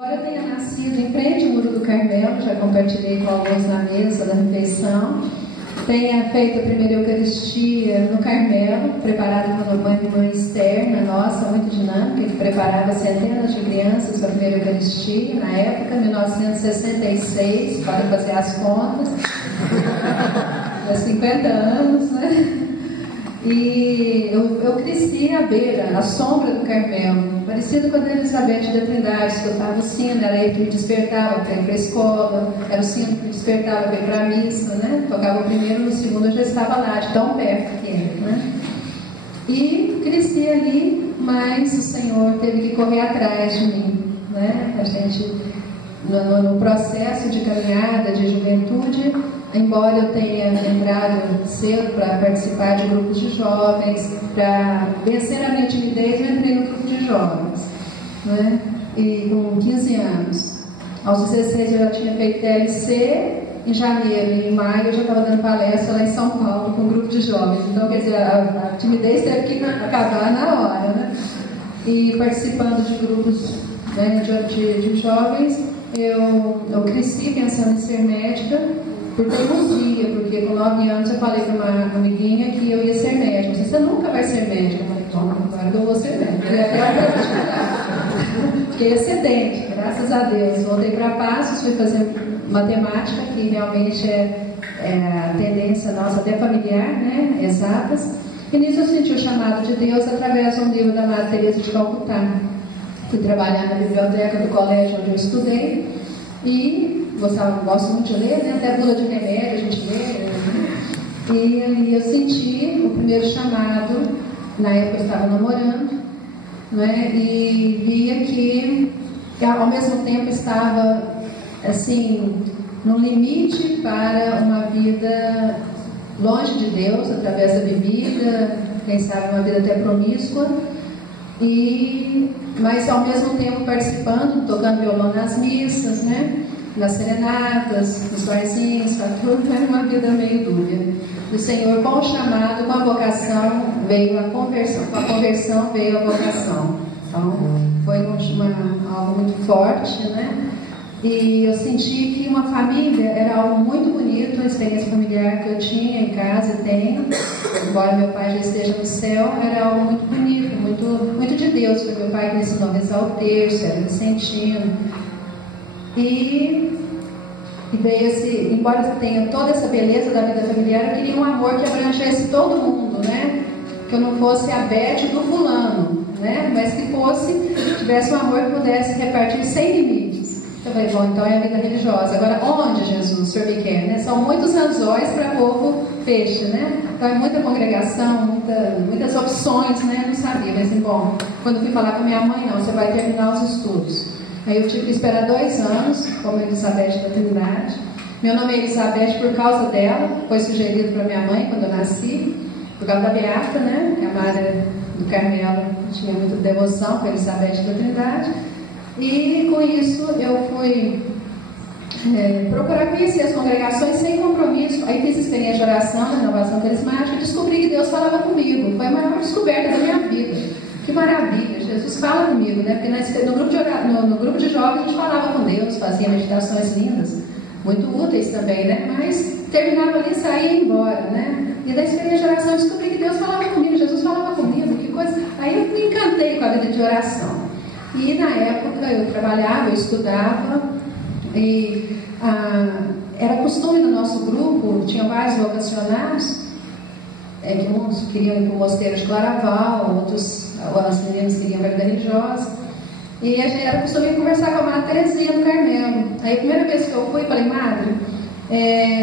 Embora eu tenha nascido em frente ao Muro do Carmelo, já compartilhei com alguns na mesa da refeição, tenha feito a primeira Eucaristia no Carmelo, preparada por uma irmã externa nossa, muito dinâmica, que preparava centenas de crianças para a primeira Eucaristia, na época, 1966, podem fazer as contas, há 50 anos, né? E eu cresci à beira, à sombra do Carmelo, parecido com a Elizabeth da Trindade, escutava o sino, era ele que me despertava para ir para a escola, era o sino que me despertava para ir para a missa, né? Tocava o primeiro, no segundo eu já estava lá, de tão perto que era, né? E cresci ali, mas o Senhor teve que correr atrás de mim, né? A gente, no processo de caminhada, de juventude, embora eu tenha entrado cedo para participar de grupos de jovens, para vencer a minha timidez, eu entrei no grupo de jovens, né? E com 15 anos. Aos 16 eu já tinha feito TLC, em janeiro e em maio eu já estava dando palestra lá em São Paulo com um grupo de jovens. Então, quer dizer, a timidez teve que acabar na hora, né? E participando de grupos, né, de jovens, eu cresci pensando em ser médica, por teimosia, porque com 9 anos eu falei para uma amiguinha que eu ia ser médica. Você nunca vai ser médica. Eu falei, toma, agora eu vou ser médica. Fiquei excedente, graças a Deus. Voltei para Passos, fui fazer matemática, que realmente é a tendência nossa, até familiar, né? Exatas. E nisso eu senti o chamado de Deus através de um livro da Madre Teresa de Calcutá. Fui trabalhar na biblioteca do colégio onde eu estudei e gosto muito de ler, né? Até bula de remédio a gente lê, né? E ali eu senti o primeiro chamado. Na época eu estava namorando, né? E via que ao mesmo tempo estava assim, no limite para uma vida longe de Deus, através da bebida, quem sabe uma vida até promíscua, mas ao mesmo tempo participando, tocando violão nas missas, né? Nas serenatas, nos barzinhos, tudo era uma vida meio dúbia. O Senhor, com o chamado, com a vocação, veio a conversão. Com a conversão veio a vocação. Então, foi algo muito forte, né? E eu senti que uma família era algo muito bonito, a experiência familiar que eu tinha em casa e tenho, embora meu pai já esteja no céu, era algo muito bonito, muito de Deus. Foi meu pai que me ensinou a rezar o terço, era vicentino. E veio embora tenha toda essa beleza da vida familiar, eu queria um amor que abrangesse todo mundo, né? Que eu não fosse a Beth do fulano, né? Mas que tivesse um amor que pudesse repartir sem limites. Eu falei, bom, então é a vida religiosa. Agora, onde, Jesus, o Senhor me quer, né? São muitos anzóis para povo peixe, né? Então é muita congregação, muitas opções, né? Não sabia, mas bom, quando eu fui falar com minha mãe, não, você vai terminar os estudos. Aí eu tive que esperar 2 anos, como Elizabeth da Trindade. Meu nome é Elizabeth por causa dela, foi sugerido para minha mãe quando eu nasci, por causa da Beata, né? Que a Madre do Carmelo tinha muita devoção com Elizabeth da Trindade. E com isso eu fui procurar conhecer as congregações sem compromisso. Aí fiz experiência de oração, na renovação carismática, e descobri que Deus falava comigo. Foi a maior descoberta da minha vida. Que maravilha, Jesus fala comigo, né? Porque no grupo de jovens a gente falava com Deus, fazia meditações lindas, muito úteis também, né? Mas terminava ali e saía e ia embora, né? E da experiência de oração eu descobri que Deus falava comigo, Jesus falava comigo, que coisa. Aí eu me encantei com a vida de oração. E na época eu trabalhava, eu estudava, e era costume no nosso grupo, tinha vários vocacionados, que uns queriam ir para o mosteiro de Claraval, outros, as meninas queriam ir para a vida religiosa, e a gente era costume conversar com a Madre Teresinha do Carmelo. Aí a primeira vez que eu fui, falei, Madre,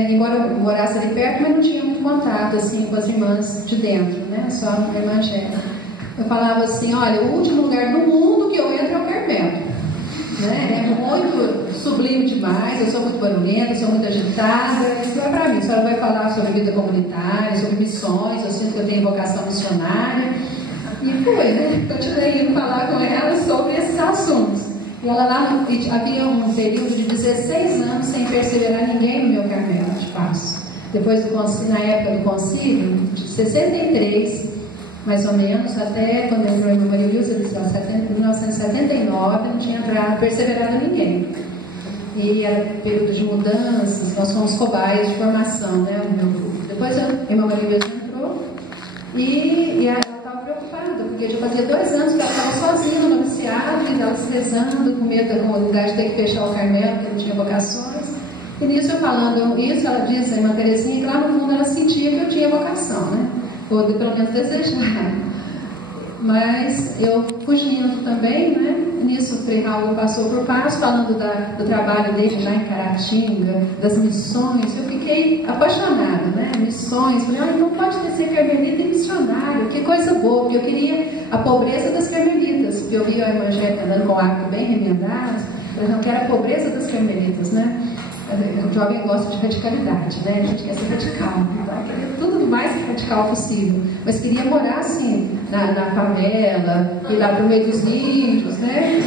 embora eu morasse ali perto, mas não tinha muito contato assim, com as irmãs de dentro, né? Só a irmã Angélica. Eu falava assim, olha, o último lugar do mundo que eu entro é o Carmelo, né? É muito sublime demais, eu sou muito barulhenta, eu sou muito agitada, isso não é para mim. A senhora vai falar sobre vida comunitária, sobre missões, eu sinto que eu tenho vocação missionária. E foi, né? Continuei indo falar com ela sobre esses assuntos. E ela lá, havia um período de 16 anos sem perseverar ninguém no meu Carmelo de Passos. Depois na época do concílio, de 63, mais ou menos, até quando entrou a irmã Maria Luísa, em 1979, não tinha perseverado ninguém. E era período de mudanças, nós fomos cobaias de formação, né, o meu grupo. Depois a irmã Maria Luísa entrou e ela estava preocupada, porque já fazia 2 anos que ela estava sozinha no noviciado, e ela se rezando, com medo com o lugar de ter que fechar o Carmelo, porque não tinha vocações. E nisso, eu falando isso, ela diz, a irmã Terezinha, que lá no fundo ela sentia que eu tinha vocação, né? Ou pelo menos desejar. Mas eu fugindo também, né? Nisso o Frei Raul passou por Passo, falando do trabalho dele lá em Caratinga, das missões. Eu fiquei apaixonada, né? Missões. Falei, olha, não pode ser carmelita e missionário, que coisa boa. Porque eu queria a pobreza das carmelitas, porque eu via a irmã Angélica andando com o arco bem remendado. Eu não quero a pobreza das carmelitas, né? O jovem gosta de radicalidade, né? A gente quer ser radical, então queria tudo mais radical possível, mas queria morar assim, na favela, ir lá pro meio dos índios, né?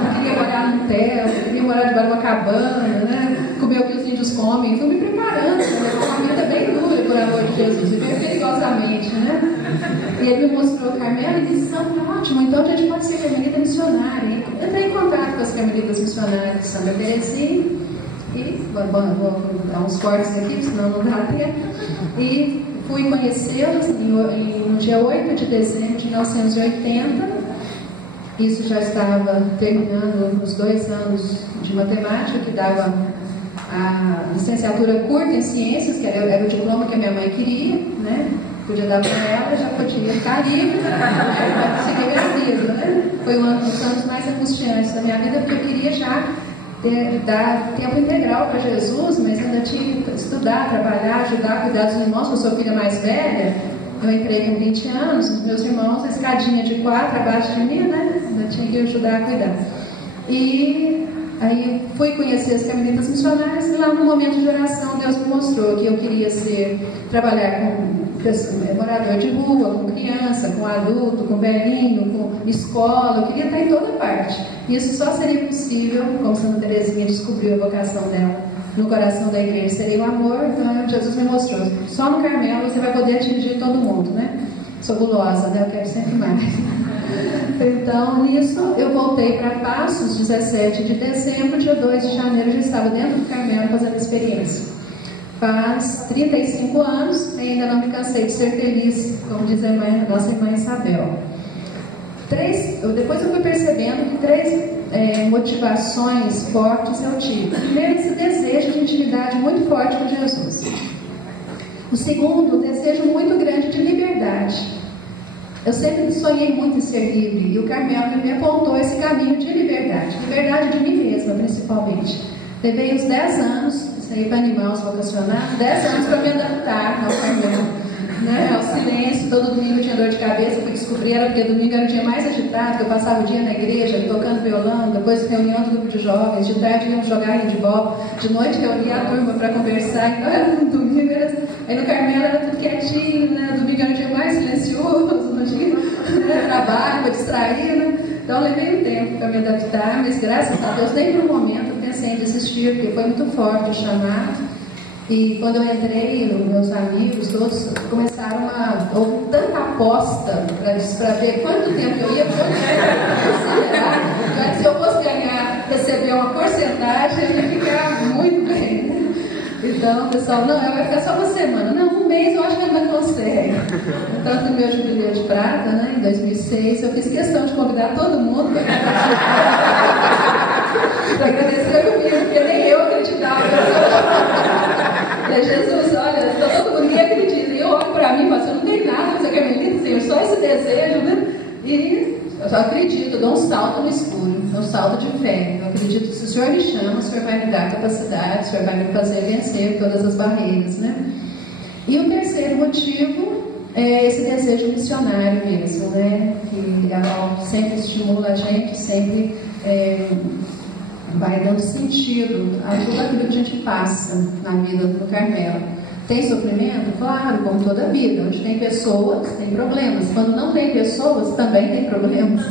Não queria morar no Tela, queria morar debaixo de uma cabana, né? Comer o que os índios comem. Fui me preparando para levar uma vida bem dura, por amor de Jesus, e bem perigosamente, né? E ele me mostrou o Carmelo e disse, ótimo, então a gente pode ser carmelita missionária. E entrei em contato com as carmelitas missionárias de Santa Terezinha. E vou dar uns cortes aqui, senão não dá tempo. E fui conhecê-las no dia 8 de dezembro de 1980. Isso já estava terminando os 2 anos de matemática, que dava a licenciatura curta em ciências, que era o diploma que a minha mãe queria, né? Podia dar para ela, já podia ficar livre, para seguir minha vida, né? Foi um dos anos mais angustiantes da minha vida, porque eu queria já dar tempo integral para Jesus, mas ainda tinha que estudar, trabalhar, ajudar, cuidar dos irmãos, que eu sou a filha mais velha. Eu entrei com 20 anos, meus irmãos, a escadinha de 4 abaixo de mim, né? Ainda tinha que ajudar a cuidar. E aí fui conhecer as carmelitas missionárias, e lá no momento de oração Deus me mostrou que eu queria trabalhar com morador de rua, com criança, com adulto, com velhinho, com escola. Eu queria estar em toda parte. Isso só seria possível, como Santa Terezinha descobriu a vocação dela no coração da igreja, seria o amor. Então Jesus me mostrou, só no Carmelo você vai poder atingir todo mundo, né? Sou gulosa, né? Eu quero sempre mais. Então, nisso, eu voltei para Passos, 17 de dezembro, dia 2 de janeiro, já estava dentro do Carmelo fazendo experiência. Faz 35 anos, ainda não me cansei de ser feliz, como diz a nossa irmã Isabel. Depois eu fui percebendo que 3 motivações fortes eu tive. Primeiro, esse desejo de intimidade muito forte com Jesus. O segundo, um desejo muito grande de liberdade. Eu sempre sonhei muito em ser livre, e o Carmelo me apontou esse caminho de liberdade. Liberdade de mim mesma, principalmente. Levei uns 10 anos, isso aí para animar os vocacionados, 10 anos para me adaptar ao Carmelo, né? Ao silêncio. Todo domingo eu tinha dor de cabeça, fui descobrir, porque domingo era o dia mais agitado, que eu passava o dia na igreja, tocando violão, depois reunião do grupo de jovens, de tarde íamos jogar handebol, de noite reunia a turma para conversar. Então era um domingo, aí no Carmelo era tudo quietinho, né? Domingo era o dia mais silencioso, no dia, né? Trabalho, para distrair, né? Então levei um tempo para me adaptar, mas graças a Deus, nem por um momento eu pensei em desistir, porque foi muito forte o chamado. E quando eu entrei, meus amigos todos começaram houve tanta aposta para ver quanto tempo eu ia considerar, já que se eu fosse receber uma porcentagem, eu ia ficar muito bem. Então, o pessoal, não, vai ficar só uma semana. Não, um mês eu acho que ainda consegue. Tanto no meu jubileu de prata, né, em 2006, eu fiz questão de convidar todo mundo para agradecer o menino, porque nem eu acreditava. Jesus, olha, todo mundo, ninguém acredita. E eu olho para mim e falo, eu não tenho nada, você quer me dizer, só esse desejo, né? E eu só acredito, eu dou um salto no escuro, um salto de fé. Eu acredito que se o Senhor me chama, o Senhor vai me dar capacidade, o Senhor vai me fazer vencer todas as barreiras, né? E o terceiro motivo é esse desejo missionário mesmo, né? Que ela sempre estimula a gente, sempre vai dando sentido a tudo aquilo que a gente passa na vida do Carmelo. Tem sofrimento? Claro, como toda vida. Onde tem pessoas, tem problemas. Quando não tem pessoas, também tem problemas.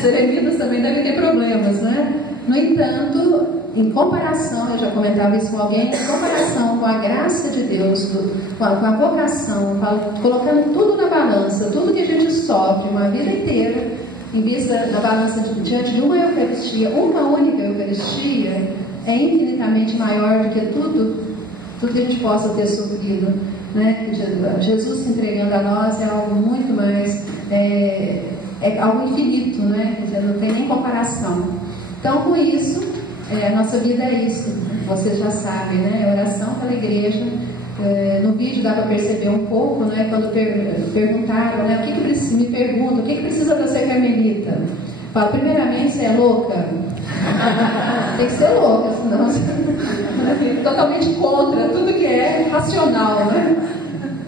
Serenitas também devem ter problemas, né? No entanto, em comparação, eu já comentava isso com alguém, em comparação com a graça de Deus, com a vocação, colocando tudo na balança, tudo que a gente sofre uma vida inteira, em vista na balança diante de uma Eucaristia, uma única Eucaristia, é infinitamente maior do que tudo que a gente possa ter sofrido, né? Jesus se entregando a nós é algo muito mais, é algo infinito, né? Não tem nem comparação. Então, com isso, a nossa vida é isso, vocês já sabem, né? É oração pela igreja. No vídeo dá para perceber um pouco, né? Quando perguntaram, né? Me perguntam, o que precisa para ser carmelita? Fala, primeiramente, você é louca? Tem que ser louca, senão você totalmente contra tudo que é racional, né?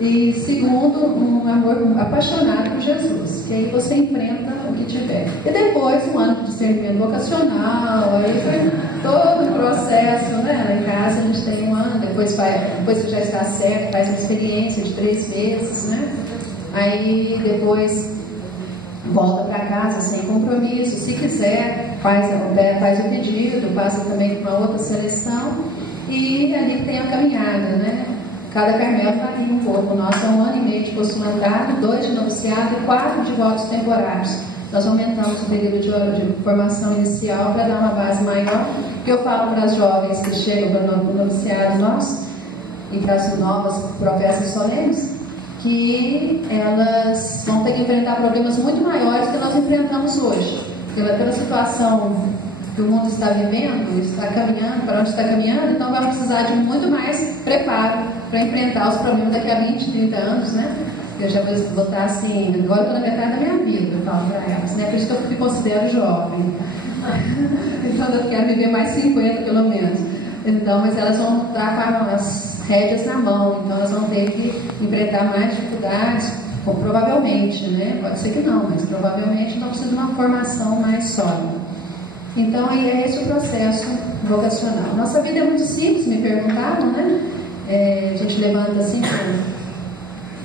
E segundo, um amor apaixonado por Jesus, que aí você enfrenta o que tiver. E depois, um ano de discernimento vocacional, aí foi todo o processo, né? Lá em casa a gente tem um ano, depois você já está certo, faz uma experiência de 3 vezes, né? Aí depois volta para casa sem compromisso, se quiser, faz o pedido, passa também por uma outra seleção, e ali tem a caminhada, né? Cada Carmelo varia um pouco. O nosso é 1 ano e meio de postulantado, 2 de noviciado e 4 de votos temporários. Nós aumentamos o período de formação inicial para dar uma base maior, que eu falo para as jovens que chegam para o noviciado nosso, e para as novas professas solenes, que elas vão ter que enfrentar problemas muito maiores do que nós enfrentamos hoje. Pela situação que o mundo está vivendo, está caminhando, para onde está caminhando, então vai precisar de muito mais preparo para enfrentar os problemas daqui a 20, 30 anos, né? Eu já vou estar assim, agora estou na metade da minha vida, eu falo para elas, né? Por isso que eu me considero jovem. Então eu quero viver mais 50 pelo menos. Então, mas elas vão estar com as rédeas na mão, então elas vão ter que enfrentar mais dificuldades, provavelmente, né? Pode ser que não, mas provavelmente não precisa de uma formação mais sólida. Então, aí é esse o processo vocacional. Nossa vida é muito simples, me perguntaram, né? A gente levanta assim,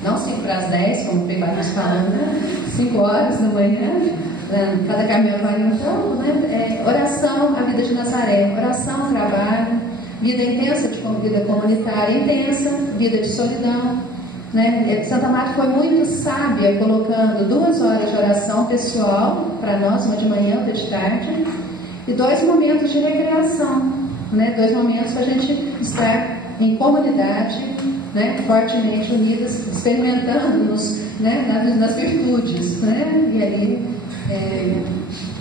não 5 para as 10, como o Pebaris falando, né? 5 horas da manhã, cada caminho vai um pouco, né? Oração, a vida de Nazaré, oração, trabalho, vida intensa, vida comunitária intensa, vida de solidão, né? Santa Marta foi muito sábia, colocando 2 horas de oração pessoal para nós, uma de manhã, outra de tarde, e 2 momentos de recreação, né? 2 momentos para a gente estar em comunidade, né? Fortemente unidas, experimentando-nos, né? nas virtudes, né? E ali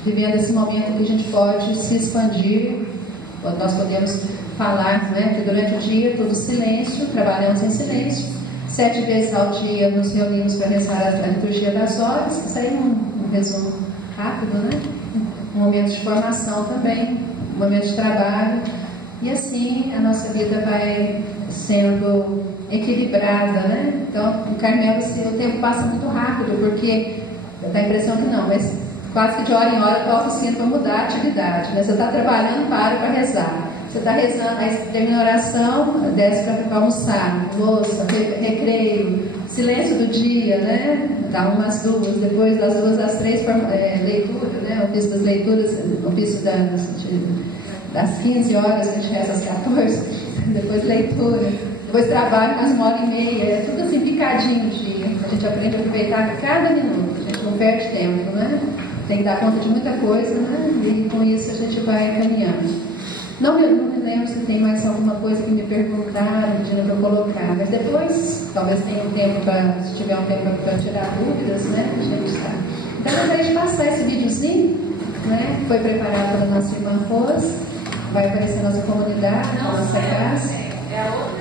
vivendo esse momento que a gente pode se expandir. Nós podemos falar, né? Que durante o dia todo silêncio, trabalhamos em silêncio, 7 vezes ao dia nos reunimos para rezar a liturgia das horas. Isso aí é um resumo rápido, né? Um momento de formação também, um momento de trabalho, e assim a nossa vida vai sendo equilibrada, né? Então, no Carmelo, o tempo passa muito rápido, porque dá a impressão que não, mas quase que de hora em hora toca o sino para mudar a atividade, né? Você está trabalhando, para rezar. Você está rezando, aí termina a oração, desce para almoçar, louça, recreio, silêncio do dia, né? Dá umas 2, depois das 2 às 3, leitura, né? Ofício das leituras, ofício das 15 horas, a gente reza às 14, depois leitura, depois trabalho mais 1h30, é tudo assim picadinho de dia. A gente aprende a aproveitar cada minuto, a gente não perde tempo, né? Tem que dar conta de muita coisa, né? E com isso a gente vai caminhando. Não me lembro se tem mais alguma coisa que me perguntaram, pedindo para eu colocar, mas depois, talvez tenha um tempo se tiver um tempo para tirar dúvidas, né? A gente está. Então, eu gostaria de passar esse videozinho, né? Foi preparado pela nossa irmã Rose, vai aparecer na nossa comunidade, na nossa casa. É a outra.